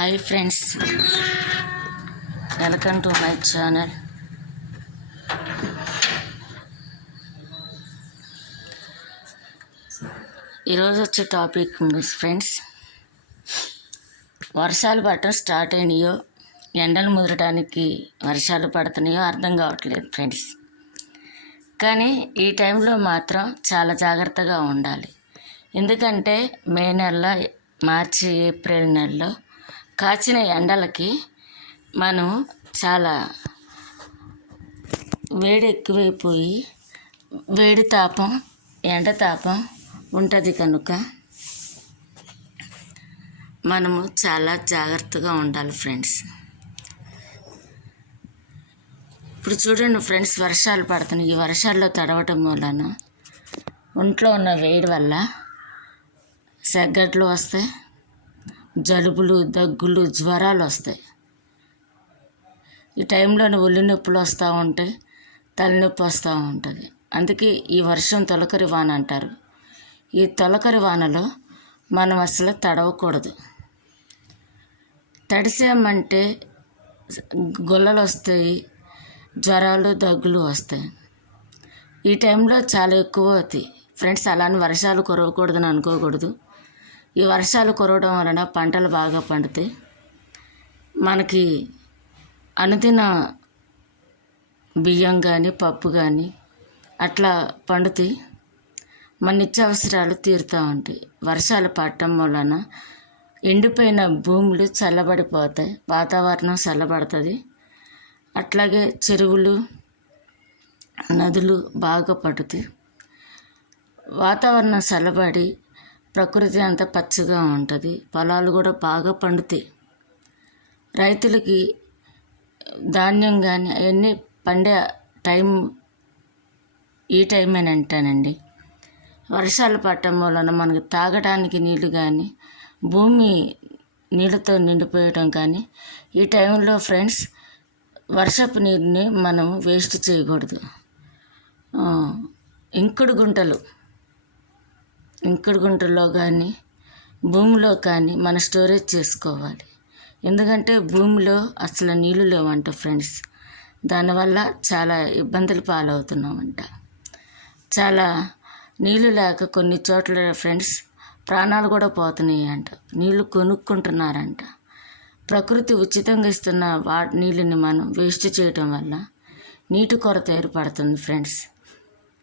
Hi friends, welcome to my channel. ఈరోజు వచ్చే topic friends, వర్షాలు పడటం స్టార్ట్ అయినాయో, ఎండలు ముదరడానికి వర్షాలు పడుతున్నాయో అర్థం కావట్లేదు ఫ్రెండ్స్. కానీ ఈ టైంలో మాత్రం చాలా జాగ్రత్తగా ఉండాలి. ఎందుకంటే మే నెలలో, మార్చి, ఏప్రిల్ నెలలో కాచిన ఎండలకి మనం చాలా వేడి ఎక్కువైపోయి వేడి తాపం, ఎండ తాపం ఉంటుంది. కనుక మనము చాలా జాగ్రత్తగా ఉండాలి ఫ్రెండ్స్. ఇప్పుడు చూడండి ఫ్రెండ్స్, వర్షాలు పడుతున్నాయి. ఈ వర్షాల్లో తడవటం వలన ఒంట్లో ఉన్న వేడి వల్ల సెగ్గట్లు వస్తాయి, జలుబులు, దగ్గులు, జ్వరాలు వస్తాయి. ఈ టైంలోనే ఒళ్ళు నొప్పులు వస్తూ ఉంటాయి, తలనొప్పి వస్తూ ఉంటుంది. అందుకే ఈ వర్షం తొలకరి వాన అంటారు. ఈ తొలకరి వానలో మనం అసలు తడవకూడదు. తడిసామంటే గొల్లలు వస్తాయి, జ్వరాలు, దగ్గులు వస్తాయి. ఈ టైంలో చాలా ఎక్కువ అవుతాయి ఫ్రెండ్స్. అలానే వర్షాలు కురవకూడదని అనుకోకూడదు. ఈ వర్షాలు కురవడం వలన పంటలు బాగా పండుతాయి. మనకి అనుదిన బియ్యం కానీ, పప్పు కానీ అట్లా పండుతాయి. మన నిత్యావసరాలు తీరుతూ ఉంటాయి. వర్షాలు పడటం వలన ఎండిపోయిన భూములు చల్లబడిపోతాయి, వాతావరణం చల్లబడుతుంది. అట్లాగే చెరువులు, నదులు బాగా పడుతాయి. వాతావరణం చల్లబడి ప్రకృతి అంతా పచ్చగా ఉంటుంది. పొలాలు కూడా బాగా పండుతాయి. రైతులకి ధాన్యం కానీ అవన్నీ పండే టైం ఈ టైం అని అంటానండి. వర్షాలు పడటం వలన మనకు తాగడానికి నీళ్ళు కానీ, భూమి నీళ్ళతో నిండిపోయడం కానీ ఈ టైంలో ఫ్రెండ్స్ వర్షపు నీరుని మనం వేస్ట్ చేయకూడదు. ఇంకుడు గుంటలో కానీ, భూమిలో కానీ మన స్టోరేజ్ చేసుకోవాలి. ఎందుకంటే భూమిలో అసలు నీళ్ళు లేవంట ఫ్రెండ్స్. దానివల్ల చాలా ఇబ్బందులు పాలవుతున్నామంట. చాలా నీళ్ళు లేక కొన్ని చోట్ల ఫ్రెండ్స్ ప్రాణాలు కూడా పోతున్నాయి అంట. నీళ్ళు కొనుక్కుంటున్నారంట. ప్రకృతి ఉచితంగా ఇస్తున్న నీళ్ళని మనం వేస్ట్ చేయటం వల్ల నీటి కొరత ఏర్పడుతుంది ఫ్రెండ్స్.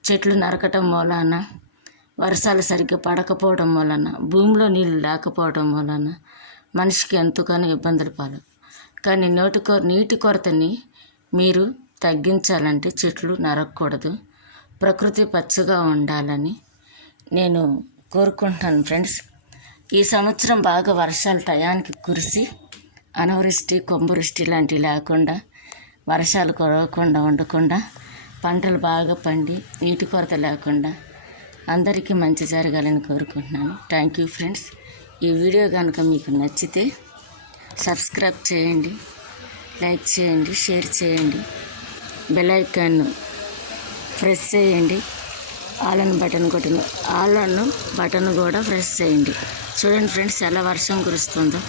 చెట్లు నరకటం మూలాన, వర్షాలు సరిగ్గా పడకపోవడం వలన, భూమిలో నీళ్ళు లేకపోవడం వలన మనిషికి ఎంతగానో ఇబ్బందులు పాలు. కానీ నీటి కొరతని మీరు తగ్గించాలంటే చెట్లు నరకకూడదు, ప్రకృతి పచ్చగా ఉండాలని నేను కోరుకుంటున్నాను ఫ్రెండ్స్. ఈ సంవత్సరం బాగా వర్షాలు టయానికి కురిసి అనావృష్టి, కుంభవృష్టి లాంటివి లేకుండా, వర్షాలు కురవకుండా ఉండకుండా పంటలు బాగా పండి నీటి కొరత లేకుండా అందరికీ మంచి జరగాలని కోరుకుంటున్నాను. Thank you friends. ఈ వీడియో కనుక మీకు నచ్చితే సబ్స్క్రైబ్ చేయండి, లైక్ చేయండి, షేర్ చేయండి, బెల్ ఐకాన్ ప్రెస్ చేయండి, ఆల్ అన్న బటన్ కూడా ప్రెస్ చేయండి. చూడండి ఫ్రెండ్స్, ఎలా వర్షం కురుస్తుందో.